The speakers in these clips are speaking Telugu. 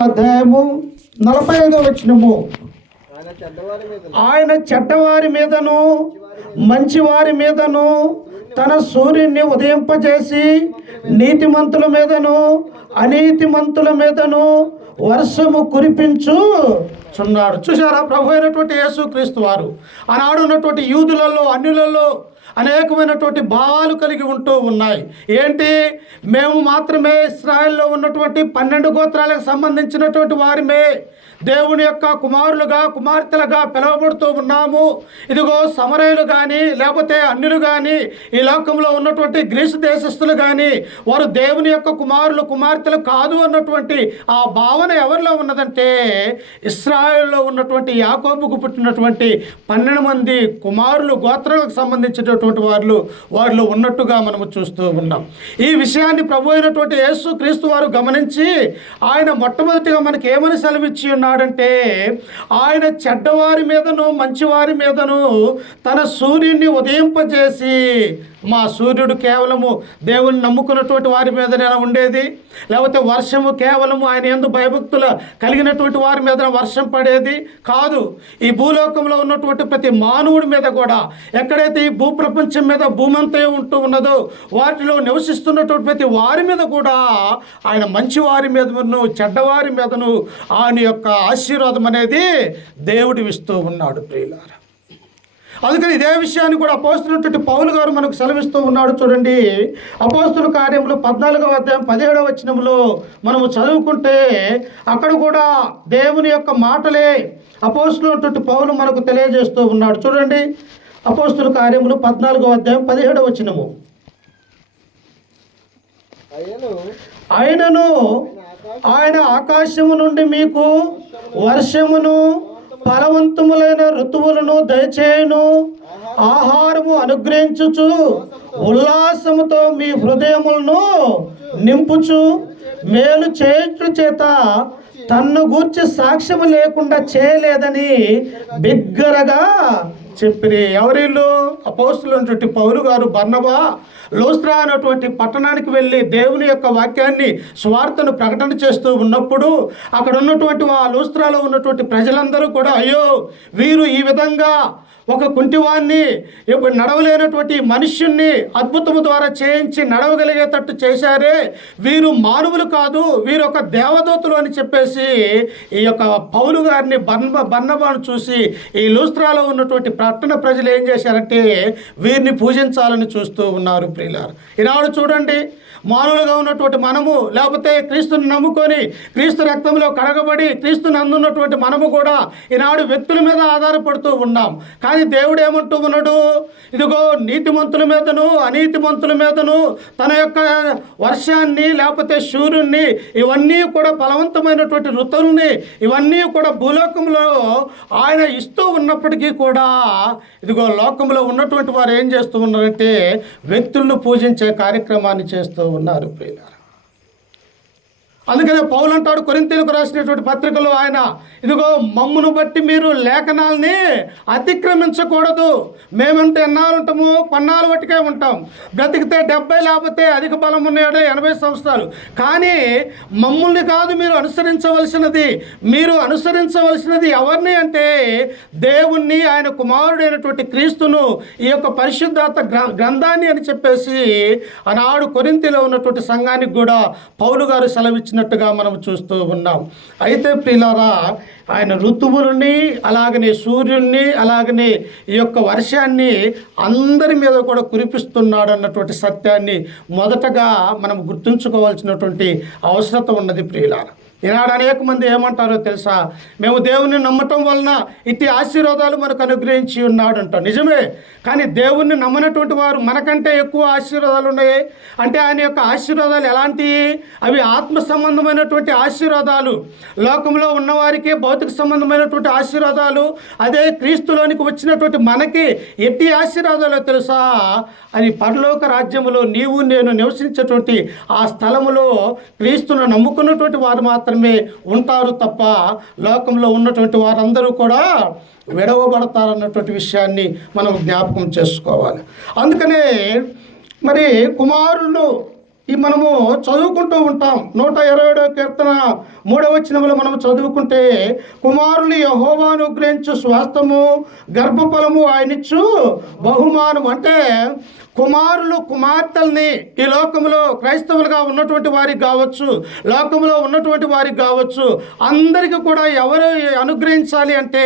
అధ్యాయము నలభై ఐదో వచ్చినము ఆయన చెడ్డవారి మీద ఆయన చెడ్డవారి మీదను మంచివారి మీదను తన సూర్యుని ఉదయింపజేసి నీతిమంతుల మీదను అనీతిమంతుల మీదను వర్షము కురిపించు చున్నాడు. చూసారా ప్రభు అయినటువంటి యేసుక్రీస్తు వారు. ఆనాడు ఉన్నటువంటి యూదులలో అన్యులలో అనేకమైనటువంటి భావాలు కలిగి ఉంటూ ఉన్నాయి. ఏంటి? మేము మాత్రమే ఇస్రాయల్లో ఉన్నటువంటి పన్నెండు గోత్రాలకు సంబంధించినటువంటి వారిమే. దేవుని యొక్క కుమారులుగా కుమార్తెలుగా పిలువబడుతూ ఉన్నాము. ఇదిగో సమరయులు కానీ లేకపోతే అన్యులు కానీ ఈ లోకంలో ఉన్నటువంటి గ్రీసు దేశస్థులు కానీ వారు దేవుని యొక్క కుమారులు కుమార్తెలు కాదు అన్నటువంటి ఆ భావన ఎవరిలో ఉన్నదంటే ఇస్రాయల్లో ఉన్నటువంటి యాకోబుకు పుట్టినటువంటి పన్నెండు మంది కుమారులు గోత్రాలకు సంబంధించినటువంటి వారు వారిలో ఉన్నట్టుగా మనము చూస్తూ ఉన్నాం. ఈ విషయాన్ని ప్రభు అయినటువంటి యేసు క్రీస్తు వారు గమనించి ఆయన మొట్టమొదటిగా మనకి ఏమని సెలవిచ్చి ఉన్నాడంటే ఆయన చెడ్డవారి మీదను మంచివారి మీదను తన సూర్యుడిని ఉదయింపజేసి మా సూర్యుడు కేవలము దేవుని నమ్ముకున్నటువంటి వారి మీదనే ఉండేది. లేకపోతే వర్షము కేవలము ఆయన ఎందు భయభక్తుల కలిగినటువంటి వారి మీద వర్షం పడేది కాదు. ఈ భూలోకంలో ఉన్నటువంటి ప్రతి మానవుడి మీద కూడా ఎక్కడైతే ఈ భూప్రపంచం మీద భూమంతే ఉంటూ ఉన్నదో వాటిలో నివసిస్తున్నటువంటి ప్రతి వారి మీద కూడా ఆయన మంచి వారి మీదను చెడ్డవారి మీదను ఆయన యొక్క ఆశీర్వాదం అనేది దేవుడు ఇస్తూ ఉన్నాడు ప్రియులారా. అందుకని ఇదే విషయాన్ని కూడా అపోస్తున్నటువంటి పౌలు గారు మనకు సెలవిస్తూ ఉన్నాడు చూడండి. అపోస్తుల కార్యములు పద్నాలుగవ అధ్యాయం పదిహేడవ వచనంలో మనము చదువుకుంటే అక్కడ కూడా దేవుని యొక్క మాటలే అపోస్తున్నటువంటి పౌలు మనకు తెలియజేస్తూ ఉన్నాడు. చూడండి అపోస్తుల కార్యములు పద్నాలుగవ అధ్యాయం పదిహేడవ వచనము. ఆయనను ఆయన ఆకాశము నుండి మీకు వర్షమును ఫలవంతములైన ఋతువులను దయచేయును. ఆహారము అనుగ్రహించుచు ఉల్లాసముతో మీ హృదయములను నింపుచు మేలు చేయుట చేత తన్ను గూర్చి సాక్ష్యము లేకుండా చేయలేదని బిగ్గరగా చెప్పిరి ఎవరిల్లు? అపోస్తులైనటువంటి పౌలు గారు బర్ణబా లోస్త్రా అనేటువంటి పట్టణానికి వెళ్ళి దేవుని యొక్క వాక్యాన్ని స్వార్థను ప్రకటన చేస్తూ ఉన్నప్పుడు అక్కడ ఉన్నటువంటి ఆ లోస్త్రాలో ఉన్నటువంటి ప్రజలందరూ కూడా అయ్యో వీరు ఈ విధంగా ఒక కుంటివాన్ని నడవలేనటువంటి మనుష్యుణ్ణి అద్భుతము ద్వారా చేయించి నడవగలిగేటట్టు చేశారే. వీరు మానవులు కాదు వీరు ఒక దేవదూతలు అని చెప్పేసి ఈ యొక్క పౌలు గారిని బర్ణ బర్ణబాను చూసి ఈ లూస్త్రాలో ఉన్నటువంటి పట్టణ ప్రజలు ఏం చేశారంటే వీరిని పూజించాలని చూస్తూ ఉన్నారు ప్రియులారు. ఈనాడు చూడండి మానవులుగా ఉన్నటువంటి మనము లేకపోతే క్రీస్తుని నమ్ముకొని క్రీస్తు రక్తంలో కడగబడి క్రీస్తుని అందున్నటువంటి మనము కూడా ఈనాడు వ్యక్తుల మీద ఆధారపడుతూ ఉన్నాం. కానీ దేవుడు ఏమంటూ ఉన్నాడు? ఇదిగో నీతిమంతుల మీదను అనీతిమంతుల మీదను తన యొక్క వర్షాన్ని లేకపోతే సూర్యుడిని ఇవన్నీ కూడా ఫలవంతమైనటువంటి ఋతువుని ఇవన్నీ కూడా భూలోకంలో ఆయన ఇస్తూ ఉన్నప్పటికీ కూడా ఇదిగో లోకంలో ఉన్నటువంటి వారు ఏం చేస్తూ ఉన్నారంటే వ్యక్తులను పూజించే కార్యక్రమాన్ని చేస్తూ ఉన్నారు ప్రియులారా అందుకనే పౌలు అంటాడు కొరింతలకు రాసినటువంటి పత్రికలో ఆయన ఇదిగో మమ్మును బట్టి మీరు లేఖనాల్ని అతిక్రమించకూడదు. మేమంటే ఎన్నాళ్ళు ఉంటాము పన్నాలు బట్టికే ఉంటాం. బ్రతికితే డెబ్బై లేకపోతే అధిక బలం ఉన్నాడు ఎనభై సంవత్సరాలు. కానీ మమ్మల్ని కాదు మీరు అనుసరించవలసినది. మీరు అనుసరించవలసినది ఎవరిని అంటే దేవుణ్ణి ఆయన కుమారుడైనటువంటి క్రీస్తును ఈ యొక్క పరిశుద్ధాత్మ గ్ర- గ్రంథాన్ని అని చెప్పేసి ఆనాడు కొరింతిలో ఉన్నటువంటి సంఘానికి కూడా పౌలు గారు సెలవిచ్చినట్టుగా మనం చూస్తూ ఉన్నాం. అయితే ప్రిలారా ఆయన ఋతువుల్ని అలాగనే సూర్యుణ్ణి అలాగనే ఈ యొక్క వర్షాన్ని అందరి మీద కూడా కురిపిస్తున్నాడు అన్నటువంటి సత్యాన్ని మొదటగా మనం గుర్తుంచుకోవాల్సినటువంటి అవసరత ఉన్నది ప్రియులారా. ఈనాడు అనేక మంది ఏమంటారో తెలుసా? మేము దేవుణ్ణి నమ్మటం వలన ఇట్టి ఆశీర్వాదాలు మనకు అనుగ్రహించి ఉన్నాడు అంట నిజమే. కానీ దేవుణ్ణి నమ్మనటువంటి వారు మనకంటే ఎక్కువ ఆశీర్వాదాలు ఉన్నాయి. అంటే ఆయన యొక్క ఆశీర్వాదాలు ఎలాంటివి అవి ఆత్మ సంబంధమైనటువంటి ఆశీర్వాదాలు. లోకంలో ఉన్నవారికి భౌతిక సంబంధమైనటువంటి ఆశీర్వాదాలు అదే క్రీస్తులోనికి వచ్చినటువంటి మనకి ఎట్టి ఆశీర్వాదాలు తెలుసా? అని పరలోక రాజ్యములో నీవు నేను నివసించేటువంటి ఆ స్థలములో క్రీస్తును నమ్ముకున్నటువంటి వారు మాత్రం మాత్రమే ఉంటారు తప్ప లోకంలో ఉన్నటువంటి వారందరూ కూడా విడవబడతారన్నటువంటి విషయాన్ని మనం జ్ఞాపకం చేసుకోవాలి. అందుకనే మరి కుమారులు ఈ మనము చదువుకుంటూ ఉంటాం. నూట ఇరవై ఏడవ కీర్తన మూడవ వచనంలో మనం చదువుకుంటే కుమారుని యహోవానుగ్రహించు స్వాస్థము గర్భఫలము ఆయనిచ్చు బహుమానం అంటే కుమారులు కుమార్తెల్ని ఈ లోకంలో క్రైస్తవులుగా ఉన్నటువంటి వారికి కావచ్చు లోకంలో ఉన్నటువంటి వారికి కావచ్చు అందరికీ కూడా ఎవరు అనుగ్రహించాలి అంటే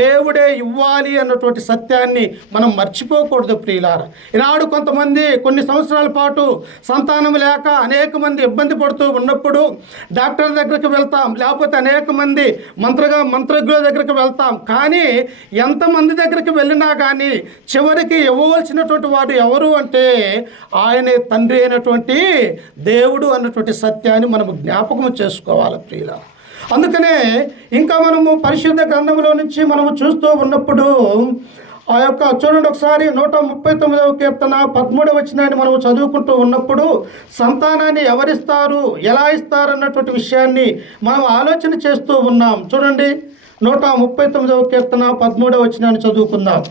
దేవుడే ఇవ్వాలి అన్నటువంటి సత్యాన్ని మనం మర్చిపోకూడదు ప్రియులార. ఈనాడు కొంతమంది కొన్ని సంవత్సరాల పాటు సంతానం లేక అనేక మంది ఇబ్బంది పడుతూ ఉన్నప్పుడు డాక్టర్ దగ్గరికి వెళ్తాం లేకపోతే అనేక మంది మంత్రగా మంత్రజ్ఞుల దగ్గరికి వెళ్తాం. కానీ ఎంతమంది దగ్గరికి వెళ్ళినా కానీ చివరికి ఇవ్వవలసినటువంటి వాడు ఎవరు అంటే ఆయనే తండ్రి అయినటువంటి దేవుడు అన్నటువంటి సత్యాన్ని మనము జ్ఞాపకం చేసుకోవాలి ప్రియుల. అందుకనే ఇంకా మనము పరిశుద్ధ గ్రంథంలో నుంచి మనము చూస్తూ ఉన్నప్పుడు ఆ యొక్క చూడండి ఒకసారి నూట ముప్పై తొమ్మిదవ కీర్తన పదమూడవ వచ్చినాన్ని మనం చదువుకుంటూ ఉన్నప్పుడు సంతానాన్ని ఎవరిస్తారు ఎలా ఇస్తారు అన్నటువంటి విషయాన్ని మనం ఆలోచన చేస్తూ ఉన్నాం. చూడండి నూట ముప్పై తొమ్మిదవ కీర్తన పదమూడవ వచ్చినాన్ని చదువుకుందాం.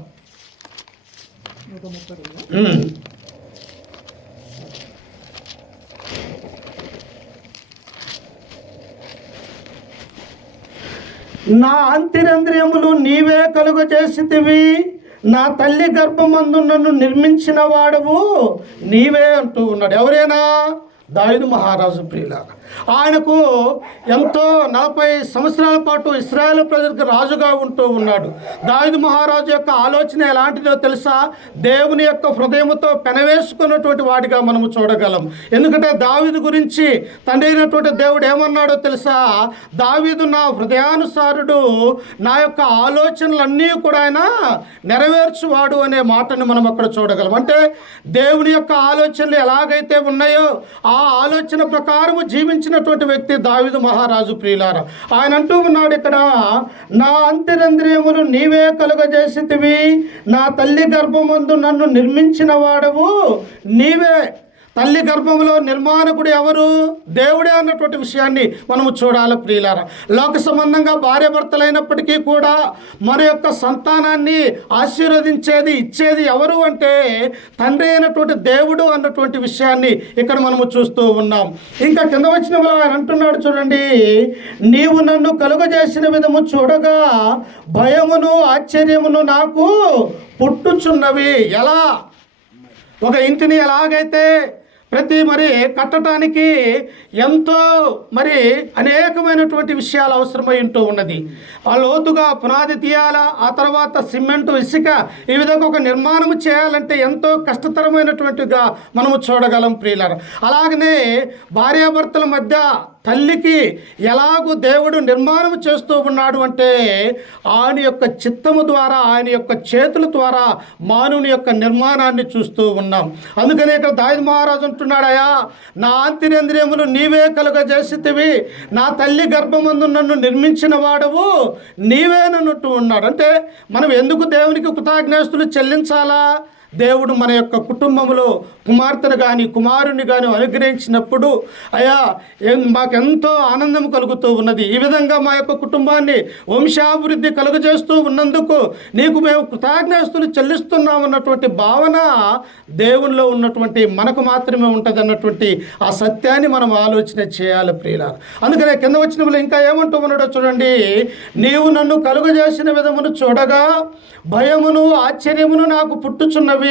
నా అంతిరంద్రియములు నీవే కలుగ చేసితివి. నా తల్లి గర్భమందు నన్ను నిర్మించిన వాడవు. నీవే అంటూ ఉన్నాడు. ఎవరైనా? దాయుడు మహారాజు ప్రియులాగా ఆయనకు ఎంతో నలభై సంవత్సరాల పాటు ఇస్రాయేల్ ప్రజలకు రాజుగా ఉంటూ ఉన్నాడు. దావిదు మహారాజు యొక్క ఆలోచన ఎలాంటిదో తెలుసా? దేవుని యొక్క హృదయముతో పెనవేసుకున్నటువంటి వాడిగా మనము చూడగలం. ఎందుకంటే దావిదు గురించి తండ్రి అయినటువంటి దేవుడు ఏమన్నాడో తెలుసా? దావిదు నా హృదయానుసారుడు నా యొక్క ఆలోచనలన్నీ కూడా ఆయన నెరవేర్చువాడు అనే మాటను మనం అక్కడ చూడగలం. అంటే దేవుని యొక్క ఆలోచనలు ఎలాగైతే ఉన్నాయో ఆ ఆలోచన ప్రకారము ఇచ్చినటువంటి వ్యక్తి దావిదు మహారాజు ప్రియులార. ఆయన అంటూ ఉన్నాడు ఇక్కడ నా అంతిరంద్రియములు నీవే కలుగజేసితివి. నా తల్లి గర్భమందు నన్ను నిర్మించిన వాడవు. నీవే తల్లి గర్భంలో నిర్మాణకుడు ఎవరు? దేవుడే అన్నటువంటి విషయాన్ని మనము చూడాలి ప్రియులార. లోక సంబంధంగా భార్యభర్తలైనప్పటికీ కూడా మన యొక్క సంతానాన్ని ఆశీర్వదించేది ఇచ్చేది ఎవరు అంటే తండ్రి అయినటువంటి దేవుడు అన్నటువంటి విషయాన్ని ఇక్కడ మనము చూస్తూ ఉన్నాం. ఇంకా కింద వచ్చిన ఆయన అంటున్నాడు చూడండి నీవు నన్ను కలుగజేసిన విధము చూడగా భయమును ఆశ్చర్యమును నాకు పుట్టుచున్నవి. ఎలా? ఒక ఇంటిని ఎలాగైతే ప్రతి మరి కట్టడానికి ఎంతో మరి అనేకమైనటువంటి విషయాలు అవసరమై ఉంటూ ఉన్నది. ఆ లోతుగా పునాది తీయాలా ఆ తర్వాత సిమెంటు ఇసుక ఈ విధంగా ఒక నిర్మాణం చేయాలంటే ఎంతో కష్టతరమైనటువంటిగా మనము చూడగలం ప్రియులర్. అలాగనే భార్యాభర్తల మధ్య తల్లికి ఎలాగూ దేవుడు నిర్మాణం చేస్తూ ఉన్నాడు అంటే ఆయన యొక్క చిత్తము ద్వారా ఆయన యొక్క చేతుల ద్వారా మానవుని యొక్క నిర్మాణాన్ని చూస్తూ ఉన్నాం. అందుకనే ఇక్కడ దాయి మహారాజు అంటున్నాడయా నా అంతిరేంద్రియములు నీవే కలుగజేసితివి. నా తల్లి గర్భమందు నన్ను నిర్మించిన వాడవు నీవేనన్నట్టు ఉన్నాడు అంటే మనం ఎందుకు దేవునికి కృతజ్ఞాస్తులు చెల్లించాలా? దేవుడు మన యొక్క కుటుంబంలో కుమార్తెను కానీ కుమారుని కానీ అనుగ్రహించినప్పుడు అయ్యా ఏం- మాకెంతో ఆనందం కలుగుతూ ఉన్నది. ఈ విధంగా మా యొక్క కుటుంబాన్ని వంశాభివృద్ధి కలుగజేస్తూ ఉన్నందుకు నీకు మేము కృతజ్ఞతలు చెల్లిస్తున్నాం అన్నటువంటి భావన దేవునిలో ఉన్నటువంటి మనకు మాత్రమే ఉంటుంది అన్నటువంటి ఆ సత్యాన్ని మనం ఆలోచన చేయాలి ప్రియుల అందుకనే కింద వచ్చిన వాళ్ళు ఇంకా ఏమంటూ ఉన్నాడో చూడండి. నీవు నన్ను కలుగజేసిన విధమును చూడగా భయమును ఆశ్చర్యమును నాకు పుట్టుచున్నవి.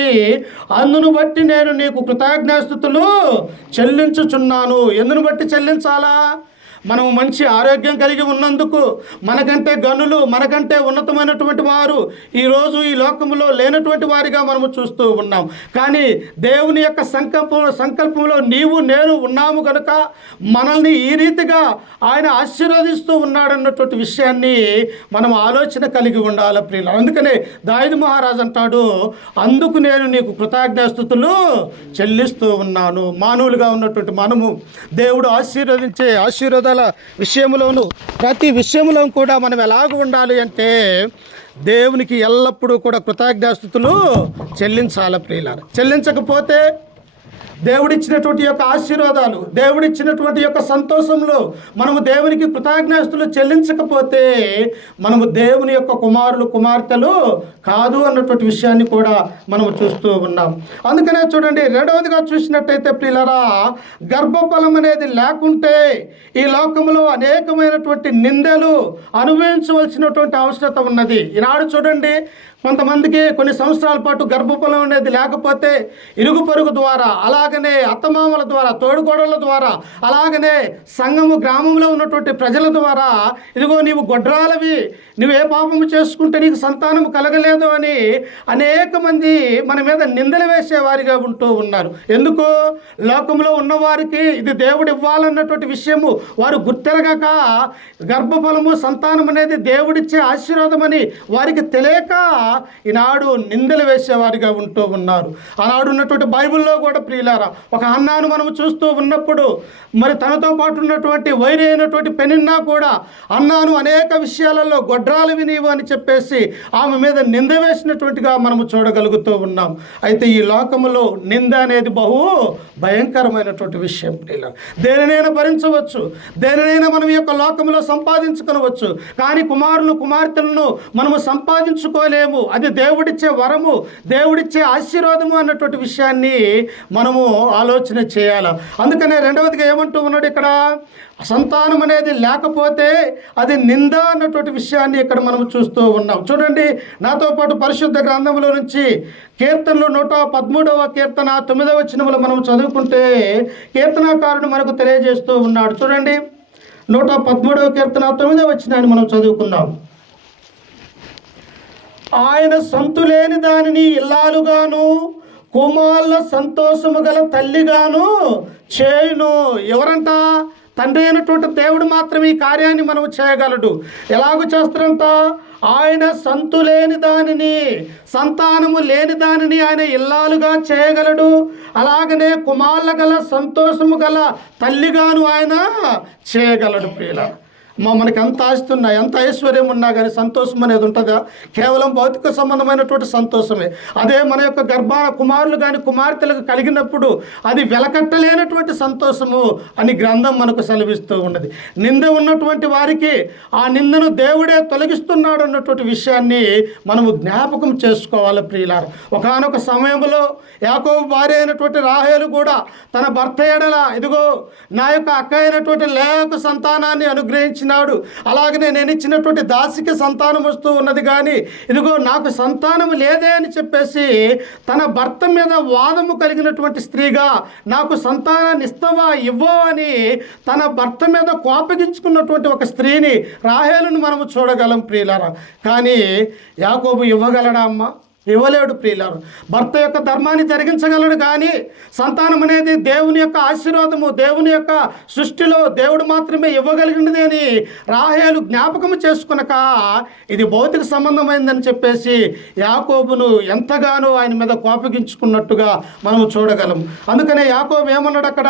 అందును బట్టి నేను నీకు కృతజ్ఞాస్థుతులు చెల్లించుచున్నాను. ఎందును బట్టి చెల్లించాలా? మనము మంచి ఆరోగ్యం కలిగి ఉన్నందుకు మనకంటే గనులు మనకంటే ఉన్నతమైనటువంటి వారు ఈరోజు ఈ లోకంలో లేనటువంటి వారిగా మనము చూస్తూ ఉన్నాం. కానీ దేవుని యొక్క సంకల్పం సంకల్పంలో నీవు నేను ఉన్నాము కనుక మనల్ని ఈ రీతిగా ఆయన ఆశీర్వదిస్తూ ఉన్నాడన్నటువంటి విషయాన్ని మనం ఆలోచన కలిగి ఉండాలి ప్రియులు అందుకనే దాయుడు మహారాజు అంటాడు అందుకు నేను నీకు కృతజ్ఞస్థుతులు చెల్లిస్తూ ఉన్నాను. మానవులుగా ఉన్నటువంటి మనము దేవుడు ఆశీర్వదించే ఆశీర్వాదాల విషయంలోను ప్రతి విషయంలో కూడా మనం ఎలాగ ఉండాలి అంటే దేవునికి ఎల్లప్పుడూ కూడా కృతజ్ఞాస్థుతులు చెల్లించాలి ప్రియులారు. చెల్లించకపోతే దేవుడిచ్చినటువంటి యొక్క ఆశీర్వాదాలు దేవుడిచ్చినటువంటి యొక్క సంతోషంలో మనము దేవునికి కృతజ్ఞాస్తులు చెల్లించకపోతే మనము దేవుని యొక్క కుమారులు కుమార్తెలు కాదు అన్నటువంటి విషయాన్ని కూడా మనము చూస్తూ ఉన్నాం. అందుకనే చూడండి రెండవదిగా చూసినట్టయితే ప్రియులరా గర్భఫలం అనేది లేకుంటే ఈ లోకంలో అనేకమైనటువంటి నిందలు అనుభవించవలసినటువంటి అవసరత ఉన్నది. ఈనాడు చూడండి కొంతమందికి కొన్ని సంవత్సరాల పాటు గర్భఫలం అనేది లేకపోతే ఇరుగు పొరుగు ద్వారా అలాగనే అత్తమామల ద్వారా తోడుకోడళ్ళ ద్వారా అలాగనే సంఘము గ్రామంలో ఉన్నటువంటి ప్రజల ద్వారా ఇదిగో నీవు గొడ్రాలవి నువ్వు ఏ పాపము చేసుకుంటే నీకు సంతానం కలగలేదు అని అనేక మంది మన మీద నిందలు వేసేవారిగా ఉంటూ ఉన్నారు. ఎందుకు? లోకంలో ఉన్నవారికి ఇది దేవుడు ఇవ్వాలన్నటువంటి విషయము వారు గుర్తెరగక గర్భఫలము సంతానం అనేది దేవుడిచ్చే ఆశీర్వాదమని వారికి తెలియక ఈనాడు నిందలు వేసేవారిగా ఉంటూ ఉన్నారు. ఆనాడు ఉన్నటువంటి బైబిల్లో కూడా ప్రియులారా ఒక అన్నాను మనము చూస్తూ ఉన్నప్పుడు మరి తనతో పాటు ఉన్నటువంటి వైరి అయినటువంటి పెనిన్నా కూడా అన్నాను అనేక విషయాలలో గొడ్రాలు నీవు అని చెప్పేసి ఆమె మీద నింద వేసినటువంటిగా మనము చూడగలుగుతూ ఉన్నాం. అయితే ఈ లోకములో నింద అనేది బహు భయంకరమైనటువంటి విషయం ప్రియులారా. దేనినైనా భరించవచ్చు దేనినైనా మనం ఈ యొక్క లోకంలో సంపాదించుకోవచ్చు కానీ కుమారులు కుమార్తెలను మనము సంపాదించుకోలేము. అది దేవుడిచ్చే వరము దేవుడిచ్చే ఆశీర్వాదము అన్నటువంటి విషయాన్ని మనము ఆలోచన చేయాలి. అందుకనే రెండవదిగా ఏమంటూ ఉన్నాడు ఇక్కడ? సంతానం అనేది లేకపోతే అది నింద అన్నటువంటి విషయాన్ని ఇక్కడ మనం చూస్తూ ఉన్నాం. చూడండి నాతో పాటు పరిశుద్ధ గ్రంథంలో నుంచి కీర్తనలు నూట పదమూడవ కీర్తన తొమ్మిదవ చిన్నములు మనం చదువుకుంటే కీర్తనాకారుడు మనకు తెలియజేస్తూ ఉన్నాడు. చూడండి నూట పదమూడవ కీర్తన తొమ్మిదవ వచ్చినాన్ని మనం చదువుకుందాం. ఆయన సంతులేని దానిని ఇల్లాలుగాను కుమారుల సంతోషము గల తల్లిగాను చేయును. ఎవరంట? తండ్రి అయినటువంటి దేవుడు మాత్రమే ఈ కార్యాన్ని మనం చేయగలడు. ఎలాగూ చేస్తారంట? ఆయన సంతు లేని దానిని సంతానము లేని దానిని ఆయన ఇల్లాలుగా చేయగలడు. అలాగనే కుమారుల గల సంతోషము గల తల్లిగాను ఆయన చేయగలడు ప్రియుల మా మనకి ఎంత ఆస్తున్నా ఎంత ఐశ్వర్యం ఉన్నా కానీ సంతోషం అనేది ఉంటుందా? కేవలం భౌతిక సంబంధమైనటువంటి సంతోషమే. అదే మన యొక్క గర్భ కుమారులు కానీ కుమార్తెలకు కలిగినప్పుడు అది వెలకట్టలేనటువంటి సంతోషము అని గ్రంథం మనకు సెలవిస్తూ ఉన్నది. నింద ఉన్నటువంటి వారికి ఆ నిందను దేవుడే తొలగిస్తున్నాడు అన్నటువంటి విషయాన్ని మనము జ్ఞాపకం చేసుకోవాలి ప్రియులారు. ఒకనొక సమయంలో యాకోబు భార్య అయినటువంటి రాహేలు కూడా తన భర్త ఎడల ఇదిగో నా యొక్క అక్క అయినటువంటి లేఖ సంతానాన్ని ఇచ్చినాడు అలాగనే నేను ఇచ్చినటువంటి దాసికి సంతానం వస్తూ ఉన్నది కానీ ఇదిగో నాకు సంతానం లేదే అని చెప్పేసి తన భర్త మీద వాదము కలిగినటువంటి స్త్రీగా నాకు సంతానాన్ని ఇస్తావా ఇవ్వో అని తన భర్త మీద కోపగించుకున్నటువంటి ఒక స్త్రీని రాహేలును మనము చూడగలం ప్రియులరా. కానీ యాకోబు ఇవ్వగలడా అమ్మా? ఇవ్వలేడు ప్రియులారు. భర్త యొక్క ధర్మాన్ని జరిగించగలడు కానీ సంతానం అనేది దేవుని యొక్క ఆశీర్వాదము దేవుని యొక్క సృష్టిలో దేవుడు మాత్రమే ఇవ్వగలిగినది అని రాహేలు జ్ఞాపకము చేసుకునక ఇది భౌతిక సంబంధమైందని చెప్పేసి యాకోబును ఎంతగానో ఆయన మీద కోపగించుకున్నట్టుగా మనం చూడగలం. అందుకనే యాకోబు ఏమన్నాడు అక్కడ?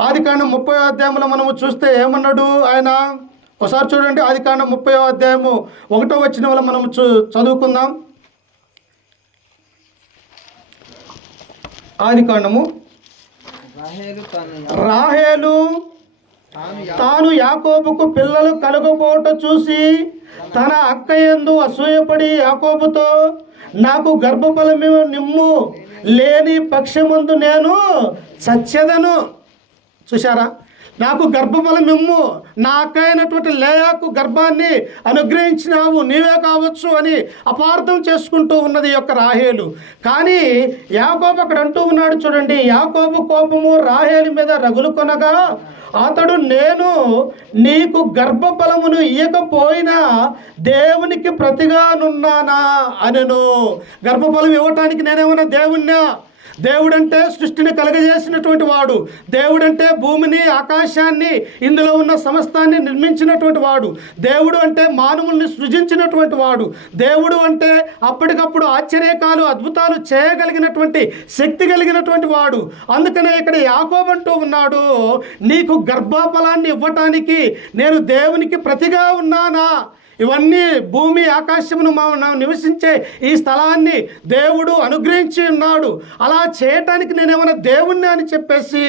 ఆదికాండం ముప్పై అధ్యాయంలో మనము చూస్తే ఏమన్నాడు ఆయన? ఒకసారి చూడండి ఆదికాండం ముప్పై అధ్యాయము ఒకటో వచ్చిన వల్ల మనము చూ చదువుకుందాం. ఆదికాండము రాహేలు తను రాహేలు తాను తాను యాకోబుకు పిల్లలు కలుగపోవట చూసి తన అక్క యందు అసూయపడి యాకోబుతో నాకు గర్భఫలము నిమ్ము లేని పక్షమందు నేను సత్యదను చూశారా? నాకు గర్భఫలం ఇమ్ము నా లేయాకు గర్భాన్ని అనుగ్రహించినావు. నీవే కావచ్చు అని అపార్థం చేసుకుంటూ ఉన్నది ఈ యొక్క రాహేలు. కానీ యాకోబు అక్కడ అంటూ ఉన్నాడు చూడండి యాకోబు కోపము రాహేలు మీద రగులు కొనగా అతడు నేను నీకు గర్భఫలమును ఇయ్యకపోయినా దేవునికి ప్రతిగానున్నానా అనెను. గర్భఫలం ఇవ్వటానికి నేనేమన్నా దేవుణ్ణా? దేవుడంటే సృష్టిని కలగజేసినటువంటి వాడు. దేవుడంటే భూమిని ఆకాశాన్ని ఇందులో ఉన్న సమస్తాన్ని నిర్మించినటువంటి వాడు. దేవుడు అంటే మానవుల్ని సృజించినటువంటి వాడు. దేవుడు అంటే అప్పటికప్పుడు ఆశ్చర్యకాలు అద్భుతాలు చేయగలిగినటువంటి శక్తి కలిగినటువంటి వాడు. అందుకనే ఇక్కడ యాకోబంటూ ఉన్నాడు నీకు గర్భఫలాన్ని ఇవ్వటానికి నేను దేవునికి ప్రతిగా ఉన్నానా? ఇవన్నీ భూమి ఆకాశమును మనం నివసించే ఈ స్థలాన్ని దేవుడు అనుగ్రహించి ఉన్నాడు. అలా చేయటానికి నేనేమైనా దేవుణ్ణి అని చెప్పేసి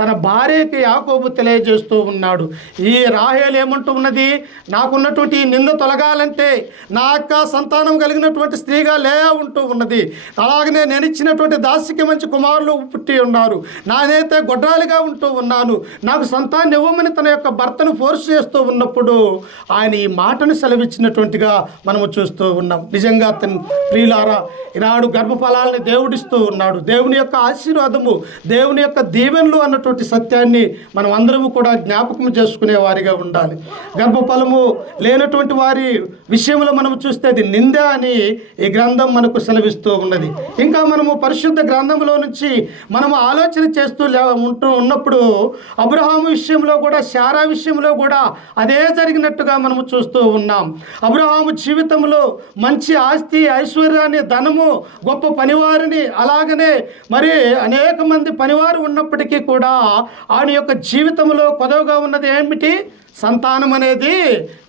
తన భార్యకి యాకోబు తెలియజేస్తూ ఉన్నాడు. ఈ రాహేలు ఏమంటూ ఉన్నది? నాకున్నటువంటి నింద తొలగాలంటే నా యొక్క సంతానం కలిగినటువంటి స్త్రీగా లే ఉంటూ ఉన్నది. అలాగనే నేను ఇచ్చినటువంటి దాసికి మంచి కుమారులు పుట్టి ఉన్నారు. నానైతే గొడ్రాలుగా ఉంటూ ఉన్నాను. నాకు సంతానం ఇవ్వమని తన యొక్క భర్తను ఫోర్స్ చేస్తూ ఉన్నప్పుడు ఆయన ఈ మాటను సెలవిచ్చినటువంటిగా మనము చూస్తూ ఉన్నాం. నిజంగా తన ప్రియులారా ఈనాడు గర్భఫలాలని దేవుడిస్తూ ఉన్నాడు. దేవుని యొక్క ఆశీర్వాదము దేవుని యొక్క దీవెనలు అన్నటువంటి సత్యాన్ని మనం అందరము కూడా జ్ఞాపకం చేసుకునే వారిగా ఉండాలి. గర్భఫలము లేనటువంటి వారి విషయంలో మనం చూస్తే అది నింద అని ఈ గ్రంథం మనకు సెలవిస్తూ ఉన్నది. ఇంకా మనము పరిశుద్ధ గ్రంథంలో నుంచి మనము ఆలోచన చేస్తూ లే- ఉంటూ ఉన్నప్పుడు అబ్రహాము విషయంలో కూడా శారా విషయంలో కూడా అదే జరిగినట్టుగా మనము చూస్తూ ఉన్నాం. ఉన్నాం. అబ్రహాము జీవితంలో మంచి ఆస్తి ఐశ్వర్యాన్ని ధనము గొప్ప పనివారిని అలాగనే మరి అనేక మంది పనివారు ఉన్నప్పటికీ కూడా ఆయన యొక్క జీవితంలో కొదవగా ఉన్నది ఏమిటి? సంతానం అనేది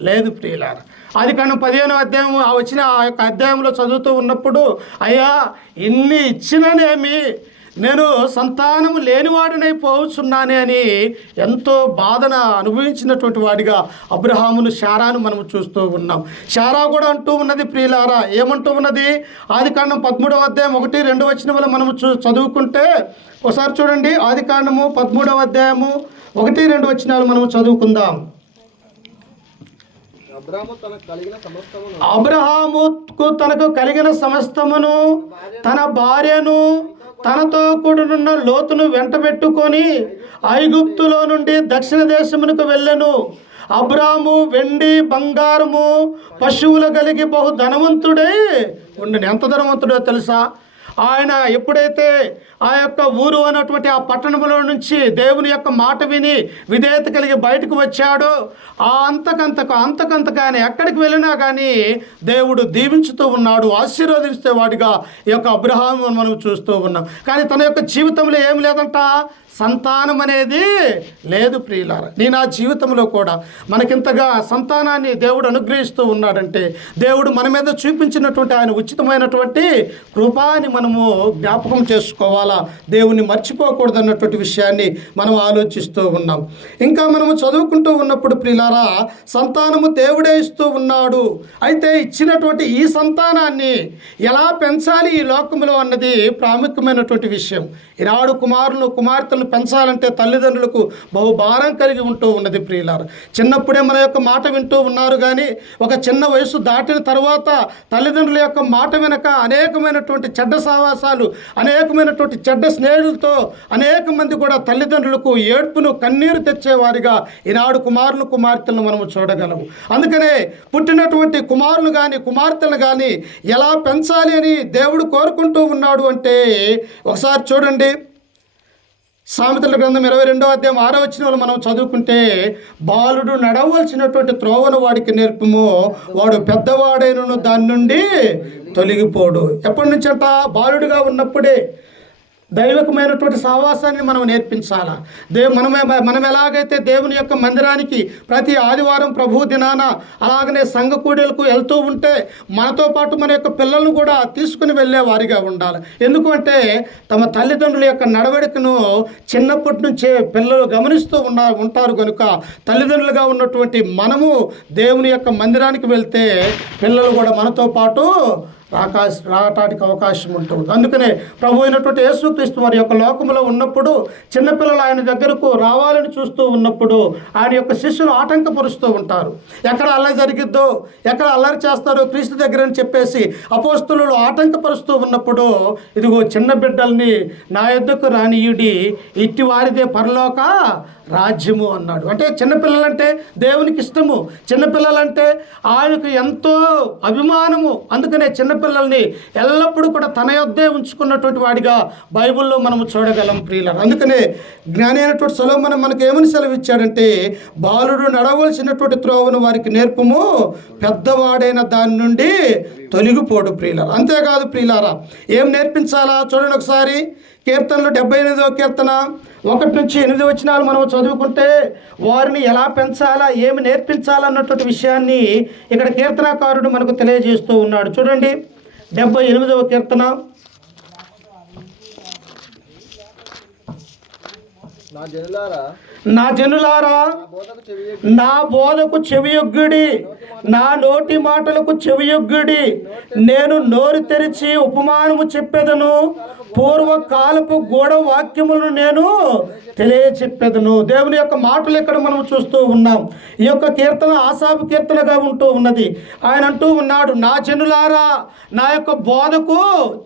లేదు ప్రియులార. అది కానీ పదిహేను అధ్యాయం ఆ వచ్చిన ఆ యొక్క అధ్యాయంలో చదువుతూ ఉన్నప్పుడు అయ్యా ఇన్ని ఇచ్చిననేమి నేను సంతానము లేనివాడినై పోవచ్చున్నానే అని ఎంతో బాధన అనుభవించినటువంటి వాడిగా అబ్రహామును శారాను మనం చూస్తూ ఉన్నాం. శారా కూడా అంటూ ఉన్నది ప్రియులారా ఏమంటూ ఉన్నది? ఆది కాండం పదమూడవ అధ్యాయం ఒకటి రెండు వచనములు మనము చూ చదువుకుంటే ఒకసారి చూడండి ఆది కాండము పదమూడవ అధ్యాయము ఒకటి రెండు వచనాలు మనము చదువుకుందాం. అబ్రహాముకు తనకు కలిగిన సమస్తమును తన భార్యను తనతో కూడినున్న లోతును వెంటబెట్టుకొని ఐగుప్తులో నుండి దక్షిణ దేశమునకు వెళ్ళెను. అబ్రాము వెండి బంగారము పశువులు కలిగి బహు ధనవంతుడే ఉండను. ఎంత ధనవంతుడో తెలుసా? ఆయన ఎప్పుడైతే ఆ యొక్క ఊరు అన్నటువంటి ఆ పట్టణంలో నుంచి దేవుని యొక్క మాట విని విధేయత కలిగి బయటకు వచ్చాడో ఆ అంతకంతకు అంతకంతకు ఆయన ఎక్కడికి వెళ్ళినా కానీ దేవుడు దీవించుతూ ఉన్నాడు ఆశీర్వదిస్తే వాడిగా ఈ యొక్క అబ్రహాము మనం చూస్తూ ఉన్నాం. కానీ తన యొక్క జీవితంలో ఏం లేదంట సంతానం అనేది లేదు ప్రియులార. నీ నా జీవితంలో కూడా మనకింతగా సంతానాన్ని దేవుడు అనుగ్రహిస్తూ ఉన్నాడంటే దేవుడు మన మీద చూపించినటువంటి ఆయన ఉచితమైనటువంటి కృపాని మనము జ్ఞాపకం చేసుకోవాలా? దేవుణ్ణి మర్చిపోకూడదు అన్నటువంటి విషయాన్ని మనం ఆలోచిస్తూ ఉన్నాం. ఇంకా మనము చదువుకుంటూ ఉన్నప్పుడు ప్రియులారా సంతానము దేవుడే ఇస్తూ ఉన్నాడు. అయితే ఇచ్చినటువంటి ఈ సంతానాన్ని ఎలా పెంచాలి ఈ లోకంలో అన్నది ప్రాముఖ్యమైనటువంటి విషయం. ఈనాడు కుమారులను పిల్లలను పెంచాలంటే తల్లిదండ్రులకు బహు భారం కలిగి ఉంటూ ఉన్నది ప్రియులారు. చిన్నప్పుడే మన యొక్క మాట వింటూ ఉన్నారు కానీ ఒక చిన్న వయసు దాటిన తర్వాత తల్లిదండ్రుల యొక్క మాట వెనక అనేకమైనటువంటి చెడ్డ సావాసాలు అనేకమైనటువంటి చెడ్డ స్నేహితులతో అనేక మంది కూడా తల్లిదండ్రులకు ఏడ్పును కన్నీరు తెచ్చేవారిగా ఈనాడు కుమారులు కుమార్తెలను మనము చూడగలము. అందుకనే పుట్టినటువంటి కుమారులు కానీ కుమార్తెలు కానీ ఎలా పెంచాలి అని దేవుడు కోరుకుంటూ ఉన్నాడు అంటే ఒకసారి చూడండి. సామెతల గ్రంథం ఇరవై రెండో అధ్యాయం ఆరో వచ్చిన వాళ్ళు మనం చదువుకుంటే బాలుడు నడవలసినటువంటి త్రోవను వాడికి నేర్పము. వాడు పెద్దవాడైనను దాని నుండి తొలగిపోడు. ఎప్పటి నుంచి అంట బాలుడుగా ఉన్నప్పుడే. దైవకమైనటువంటి సావాసాన్ని మనం నేర్పించాలా? దేవు మనమే మనం ఎలాగైతే దేవుని యొక్క మందిరానికి ప్రతి ఆదివారం ప్రభు దినాన అలాగనే సంఘ కూడీలకు వెళ్తూ ఉంటే మనతో పాటు మన యొక్క పిల్లలను కూడా తీసుకుని వెళ్ళే వారిగా ఉండాలి. ఎందుకంటే తమ తల్లిదండ్రుల యొక్క నడవడికను చిన్నప్పటి నుంచే పిల్లలు గమనిస్తూ ఉన్న ఉంటారు కనుక తల్లిదండ్రులుగా ఉన్నటువంటి మనము దేవుని యొక్క మందిరానికి వెళ్తే పిల్లలు కూడా మనతో పాటు రాకాశ రావటానికి అవకాశం ఉంటుంది. అందుకనే ప్రభు అయినటువంటి యేసుక్రీస్తు వారి యొక్క లోకంలో ఉన్నప్పుడు చిన్నపిల్లలు ఆయన దగ్గరకు రావాలని చూస్తూ ఉన్నప్పుడు ఆయన యొక్క శిష్యులు ఆటంకపరుస్తూ ఉంటారు. ఎక్కడ అల్లరి జరిగిద్దో ఎక్కడ అల్లరి చేస్తారో క్రీస్తు దగ్గర అని చెప్పేసి అపోస్తులు ఆటంకపరుస్తూ ఉన్నప్పుడు ఇదిగో చిన్న బిడ్డల్ని నా యొద్దకు రానియుడి ఇట్టి వారిదే పరలోక రాజ్యము అన్నాడు. అంటే చిన్నపిల్లలంటే దేవునికి ఇష్టము. చిన్నపిల్లలంటే ఆయనకు ఎంతో అభిమానము. అందుకనే చిన్నపిల్లల్ని ఎల్లప్పుడూ కూడా తన యొద్దే ఉంచుకున్నటువంటి వాడిగా బైబిల్లో మనము చూడగలం ప్రియుల అందుకనే జ్ఞాని అయినటువంటి మనం మనకు ఏమని సెలవు ఇచ్చాడంటే బాలుడు నడవలసినటువంటి త్రోవను వారికి నేర్పము. పెద్దవాడైన దాని నుండి తొలగిపోడు ప్రియులారా. అంతేకాదు ప్రియులారా ఏం నేర్పించాలా? చూడండి ఒకసారి కీర్తనలు డెబ్బై ఎనిమిదో కీర్తన ఒకటి నుంచి ఎనిమిది వచ్చినాలు మనం చదువుకుంటే వారిని ఎలా పెంచాలా ఏమి నేర్పించాలా అన్నటువంటి విషయాన్ని ఇక్కడ కీర్తనాకారుడు మనకు తెలియజేస్తూ ఉన్నాడు. చూడండి డెబ్బై ఎనిమిదవ కీర్తన. నా జనులారా నా బోధకు చెవియొగ్గుడి. నా నోటి మాటలకు చెవియొగ్గుడి. నేను నోరు తెరిచి ఉపమానము చెప్పేదను. పూర్వకాలపు గూఢ వాక్యములను నేను తెలియచెప్పేదను. దేవుని యొక్క మాటలు ఇక్కడ మనం చూస్తూ ఉన్నాం. ఈ యొక్క కీర్తన ఆశాపు కీర్తనగా ఉంటూ ఉన్నది. ఆయన అంటూ ఉన్నాడు నా జనులారా నా యొక్క బోధకు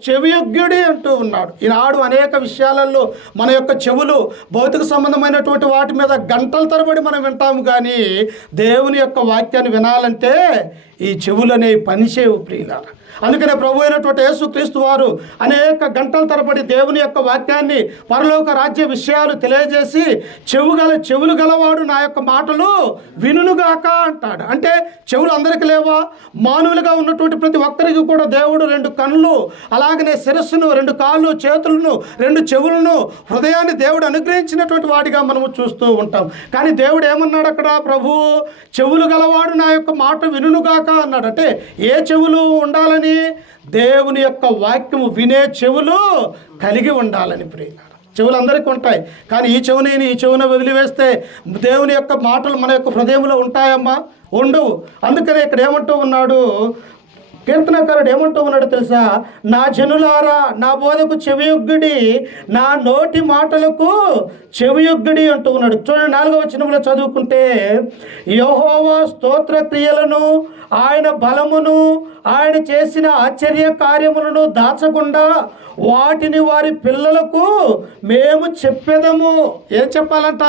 చెవియొగ్గుడి అంటూ ఉన్నాడు. ఈనాడు అనేక విషయాలలో మన యొక్క చెవులు భౌతిక సంబంధమైనటువంటి వాటి మీద గంటల తరబడి మనం వింటాము కానీ దేవుని యొక్క వాక్యాన్ని వినాలంటే ఈ చెవులనే పనిచేయవు ప్రియులారా. అందుకనే ప్రభు అయినటువంటి యేసుక్రీస్తు వారు అనేక గంటల తరబడి దేవుని యొక్క వాక్యాన్ని పరలోక రాజ్య విషయాలు తెలియజేసి చెవు గల చెవులు గలవాడు నా యొక్క మాటలు వినుగాక అంటాడు. అంటే చెవులు అందరికీ లేవా? మానవులుగా ఉన్నటువంటి ప్రతి ఒక్కరికి కూడా దేవుడు రెండు కళ్ళు అలాగనే శిరస్సును రెండు కాళ్ళు చేతులను రెండు చెవులను హృదయాన్ని దేవుడు అనుగ్రహించినటువంటి వాడిగా మనము చూస్తూ ఉంటాం. కానీ దేవుడు ఏమన్నాడు అక్కడ? ప్రభు చెవులు గలవాడు నా యొక్క మాట వినుగాక అన్నాడు. అంటే ఏ చెవులు ఉండాలని దేవుని యొక్క వాక్యము వినే చెవులు కలిగి ఉండాలని ప్రియులారా. చెవులు అందరికీ ఉంటాయి. కానీ ఈ చెవుని ఈ చెవున వదిలివేస్తే దేవుని యొక్క మాటలు మన యొక్క హృదయంలో ఉంటాయమ్మా? ఉండవు. అందుకనే ఇక్కడ ఏమంటూ ఉన్నాడు? కీర్తనకారుడు ఏమంటూ ఉన్నాడు తెలుసా? నా జనులారా నా బోధకు చెవియొగ్గుడి నా నోటి మాటలకు చెవియొగ్గుడి అంటూ ఉన్నాడు. చూడండి నాలుగవ వచనంలో చదువుకుంటే యహోవా స్తోత్ర క్రియలను ఆయన బలమును ఆయన చేసిన ఆశ్చర్య కార్యములను దాచకుండా వాటిని వారి పిల్లలకు మేము చెప్పేదము. ఏం చెప్పాలంట?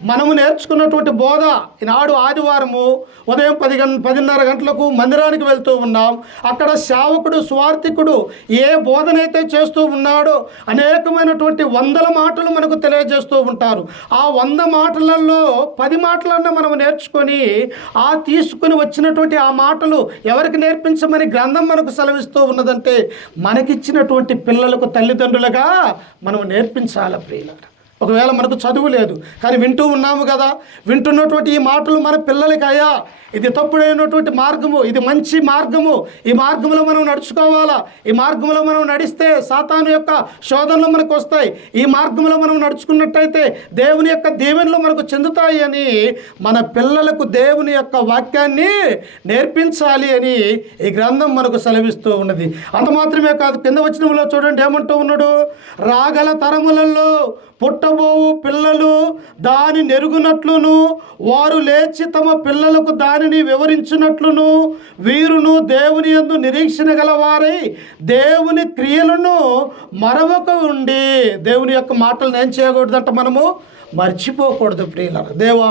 మనము నేర్చుకున్నటువంటి బోధ ఈనాడు ఆదివారము ఉదయం పది గం పదిన్నర గంటలకు మందిరానికి వెళ్తూ ఉన్నాం. అక్కడ శావకుడు స్వార్థికుడు ఏ బోధనైతే చేస్తూ ఉన్నాడో అనేకమైనటువంటి వందల మాటలు మనకు తెలియజేస్తూ ఉంటారు. ఆ వంద మాటలలో పది మాటలన్నా మనం నేర్చుకొని ఆ తీసుకుని వచ్చినటువంటి ఆ మాటలు ఎవరికి నేర్పించమని గ్రంథం మనకు సెలవిస్తూ ఉన్నదంటే మనకిచ్చినటువంటి పిల్లలకు తల్లిదండ్రులుగా మనం నేర్పించాలి ప్రియులారా. ఒకవేళ మనకు చదువు లేదు కానీ వింటూ ఉన్నాము కదా వింటున్నటువంటి ఈ మాటలు మన పిల్లలకి అయ్యా ఇది తప్పుడైనటువంటి మార్గము ఇది మంచి మార్గము. ఈ మార్గంలో మనం నడుచుకోవాలా? ఈ మార్గంలో మనం నడిస్తే సాతాను యొక్క శోధనలు మనకు వస్తాయి. ఈ మార్గంలో మనం నడుచుకున్నట్టయితే దేవుని యొక్క దీవెనలు మనకు చెందుతాయి అని మన పిల్లలకు దేవుని యొక్క వాక్యాన్ని నేర్పించాలి అని ఈ గ్రంథం మనకు సెలవిస్తూ ఉన్నది. అంత మాత్రమే కాదు కింద వచ్చినంలో చూడండి ఏమంటూ ఉన్నాడు? రాగల తరములలో పుట్టబోవు పిల్లలు దాని నెరుగునట్లును. వారు లేచి తమ పిల్లలకు దానిని వివరించినట్లును. వీరును దేవుని యందు నిరీక్షణ గలవారై దేవుని క్రియలను మరవక ఉండి దేవుని యొక్క మాటలను ఏం చేయకూడదంట మనము? మర్చిపోకూడదు ప్రియుల దేవా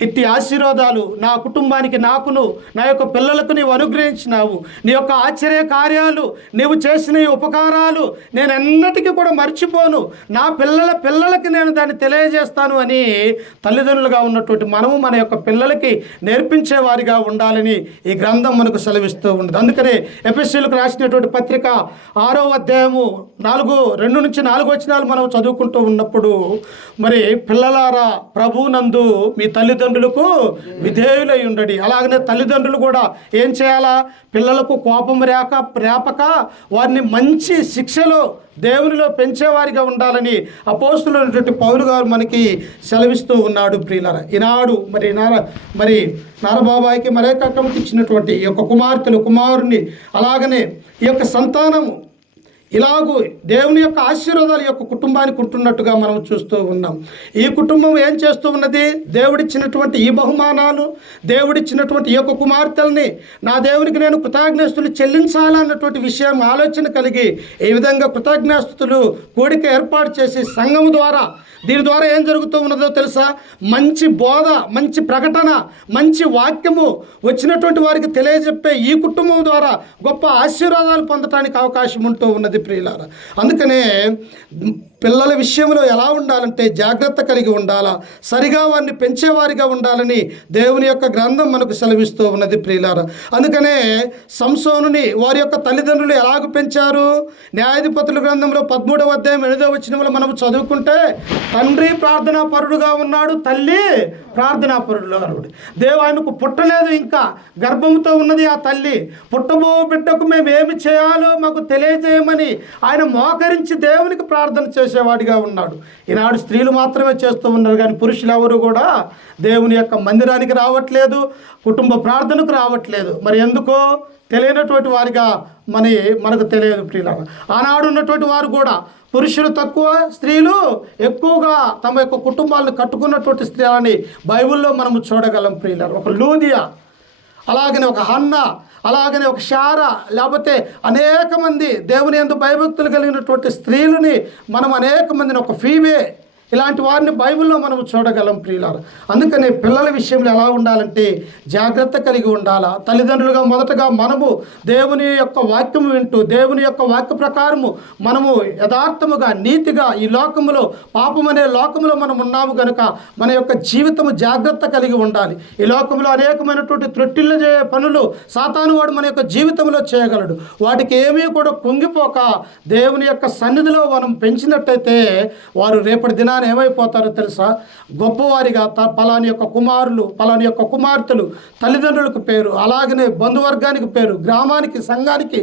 ఇట్టి ఆశీర్వాదాలు నా కుటుంబానికి నాకును నా యొక్క పిల్లలకు నీవు అనుగ్రహించినావు. నీ యొక్క ఆశ్చర్య కార్యాలు నీవు చేసిన ఉపకారాలు నేను ఎన్నటికీ కూడా మర్చిపోను. నా పిల్లల పిల్లలకి నేను దాన్ని తెలియజేస్తాను అని తల్లిదండ్రులుగా ఉన్నటువంటి మనము మన యొక్క పిల్లలకి నేర్పించే వారిగా ఉండాలని ఈ గ్రంథం మనకు సెలవిస్తూ ఉంది అందుకనే ఎపిఎస్సీలకు రాసినటువంటి పత్రిక ఆరో అధ్యాయము నాలుగు రెండు నుంచి నాలుగు వచ్చినాలు మనం చదువుకుంటూ ఉన్నప్పుడు మరి పిల్లలారా ప్రభునందు మీ తల్లిదండ్రులకు విధేయులై ఉండడి. అలాగనే తల్లిదండ్రులు కూడా ఏం చేయాలా? పిల్లలకు కోపం రేక రేపక వారిని మంచి శిక్షలో దేవునిలో పెంచేవారిగా ఉండాలని అపోస్తులైనటువంటి పౌలు గారు మనకి సెలవిస్తూ ఉన్నాడు ప్రియులర. ఈనాడు మరి నార మరి నారబాబాయికి మరేకక్కమ్మకి ఇచ్చినటువంటి ఈ యొక్క కుమార్తెలు కుమారుని అలాగనే ఈ యొక్క సంతానము ఇలాగూ దేవుని యొక్క ఆశీర్వాదాలు యొక్క కుటుంబానికి ఉంటున్నట్టుగా మనం చూస్తూ ఉన్నాం. ఈ కుటుంబం ఏం చేస్తూ ఉన్నది? దేవుడిచ్చినటువంటి ఈ బహుమానాలు దేవుడిచ్చినటువంటి ఈ యొక్క కుమార్తెల్ని నా దేవునికి నేను కృతజ్ఞస్తులు చెల్లించాలన్నటువంటి విషయం ఆలోచన కలిగి ఈ విధంగా కృతజ్ఞాస్తులు కోడిక ఏర్పాటు చేసి సంఘం ద్వారా దీని ద్వారా ఏం జరుగుతూ ఉన్నదో తెలుసా? మంచి బోధ మంచి ప్రకటన మంచి వాక్యము వచ్చినటువంటి వారికి తెలియజెప్పే ఈ కుటుంబం ద్వారా గొప్ప ఆశీర్వాదాలు పొందటానికి అవకాశం ఉంటూ ఉన్నది. ఉన్నది ప్రియులారా. అందుకనే పిల్లల విషయంలో ఎలా ఉండాలంటే జాగ్రత్త కలిగి ఉండాలా సరిగా వారిని పెంచేవారిగా ఉండాలని దేవుని యొక్క గ్రంథం మనకు సెలవిస్తూ ఉన్నది ప్రియులార. అందుకనే సంసోనుని వారి యొక్క తల్లిదండ్రులు ఎలాగ పెంచారు? న్యాయాధిపతుల గ్రంథంలో పదమూడవ అధ్యాయం ఎనిమిదో వచ్చినంలో మనం చదువుకుంటే తండ్రి ప్రార్థనా పరుడుగా ఉన్నాడు తల్లి ప్రార్థనాపరుడు పరుడుగా దేవు ఆయనకు పుట్టలేదు ఇంకా. గర్భంతో ఉన్నది ఆ తల్లి. పుట్టబో బిడ్డకు మేము ఏమి చేయాలో మాకు తెలియజేయమని ఆయన మోకరించి దేవునికి ప్రార్థన చేసేవాడిగా ఉన్నాడు. ఈనాడు స్త్రీలు మాత్రమే చేస్తూ ఉన్నారు కానీ పురుషులు ఎవరు కూడా దేవుని యొక్క మందిరానికి రావట్లేదు కుటుంబ ప్రార్థనకు రావట్లేదు. మరి ఎందుకో తెలియనటువంటి వారిగా మన మనకు తెలియదు ప్రియుల ఆనాడు ఉన్నటువంటి వారు కూడా పురుషులు తక్కువ స్త్రీలు ఎక్కువగా తమ యొక్క కుటుంబాలను కట్టుకున్నటువంటి స్త్రీలని బైబిల్లో మనము చూడగలం ప్రియుల ఒక లూదియా అలాగనే ఒక హన్న అలాగనే ఒక శార లేకపోతే అనేక మంది దేవుని ఎందు భయభక్తులు కలిగినటువంటి స్త్రీలని మనం అనేక మందిని ఒక ఫీవే ఇలాంటి వారిని బైబిల్లో మనం చూడగలం ప్రియులారు. అందుకనే పిల్లల విషయంలో ఎలా ఉండాలంటే జాగ్రత్త కలిగి ఉండాలా. తల్లిదండ్రులుగా మొదటగా మనము దేవుని యొక్క వాక్యము వింటూ దేవుని యొక్క వాక్య ప్రకారము మనము యథార్థముగా నీతిగా ఈ లోకములో పాపం అనే లోకములో మనం ఉన్నాము కనుక మన యొక్క జీవితము జాగ్రత్త కలిగి ఉండాలి. ఈ లోకంలో అనేకమైనటువంటి త్రొట్టిళ్ళు చేయ పనులు సాతాను వాడు మన యొక్క జీవితంలో చేయగలడు. వాటికి ఏమీ కూడా కుంగిపోక దేవుని యొక్క సన్నిధిలో మనం పెంచినట్టయితే వారు రేపటి దినాన్ని ఏమైపోతారో తెలుసా? గొప్పవారిగా త పలాని యొక్క కుమారులు పలాని యొక్క కుమార్తెలు తల్లిదండ్రులకు పేరు అలాగనే బంధువర్గానికి పేరు గ్రామానికి సంఘానికి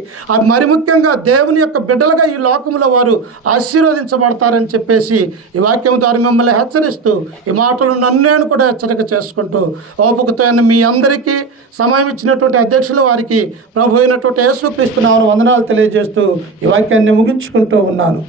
మరి ముఖ్యంగా దేవుని యొక్క బిడ్డలుగా ఈ లోకంలో వారు ఆశీర్వదించబడతారని చెప్పేసి ఈ వాక్యం ద్వారా మిమ్మల్ని హెచ్చరిస్తూ ఈ మాటలు నన్నేను కూడా హెచ్చరిక చేసుకుంటూ ఓపుకతో మీ అందరికీ సమయం ఇచ్చినటువంటి అధ్యక్షుల వారికి ప్రభు అయినటువంటి యేసుక్రీస్తునామను వందనాలు తెలియజేస్తూ ఈ వాక్యాన్ని ముగించుకుంటూ ఉన్నాను.